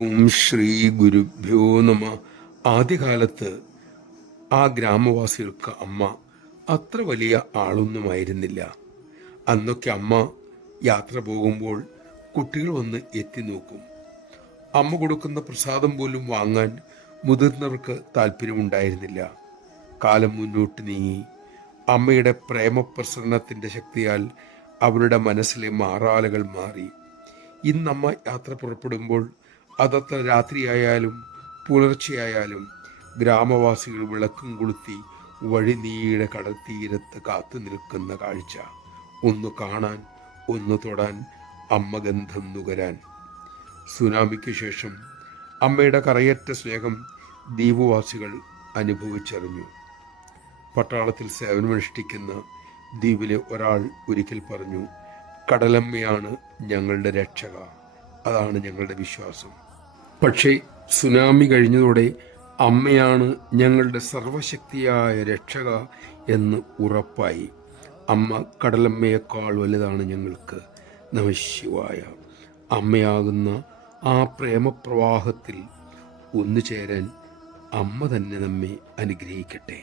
ഓം ശ്രീ ഗുരുഭ്യോ നമ. ആദ്യകാലത്ത് ആ ഗ്രാമവാസികൾക്ക് അമ്മ അത്ര വലിയ ആളൊന്നുമായിരുന്നില്ല. അന്നൊക്കെ അമ്മ യാത്ര പോകുമ്പോൾ കുട്ടികൾ വന്ന് എത്തി നോക്കും. അമ്മ കൊടുക്കുന്ന പ്രസാദം പോലും വാങ്ങാൻ മുതിർന്നവർക്ക് താല്പര്യമുണ്ടായിരുന്നില്ല. കാലം മുന്നോട്ട് നീങ്ങി. അമ്മയുടെ പ്രേമപ്രസരണത്തിൻ്റെ ശക്തിയാൽ അവരുടെ മനസ്സിലെ മാറാലകൾ മാറി. ഇന്നമ്മ യാത്ര പുറപ്പെടുമ്പോൾ അതത്ര രാത്രിയായാലും പുലർച്ചെയായാലും ഗ്രാമവാസികൾ വിളക്കും കൊളുത്തി വഴിനീളെ കടൽ തീരത്ത് കാത്തു നിൽക്കുന്ന കാഴ്ച, ഒന്ന് കാണാൻ, ഒന്ന് തൊടാൻ, അമ്മ ഗന്ധം നുകരാൻ. സുനാമിക്ക് ശേഷം അമ്മയുടെ കറയറ്റ സ്നേഹം ദ്വീപുവാസികൾ അനുഭവിച്ചറിഞ്ഞു. പട്ടാളത്തിൽ സേവനമനുഷ്ഠിക്കുന്ന ദ്വീപിലെ ഒരാൾ ഒരിക്കൽ പറഞ്ഞു, കടലമ്മയാണ് ഞങ്ങളുടെ രക്ഷക, അതാണ് ഞങ്ങളുടെ വിശ്വാസം. പക്ഷേ സുനാമി കഴിഞ്ഞതോടെ അമ്മയാണ് ഞങ്ങളുടെ സർവശക്തിയായ രക്ഷക എന്ന് ഉറപ്പായി. അമ്മ കടലമ്മയേക്കാൾ വലുതാണ് ഞങ്ങൾക്ക്. നമഃശിവായ. അമ്മയാകുന്ന ആ പ്രേമപ്രവാഹത്തിൽ ഒന്നു ചേരാൻ അമ്മ തന്നെ നമ്മെ അനുഗ്രഹിക്കട്ടെ.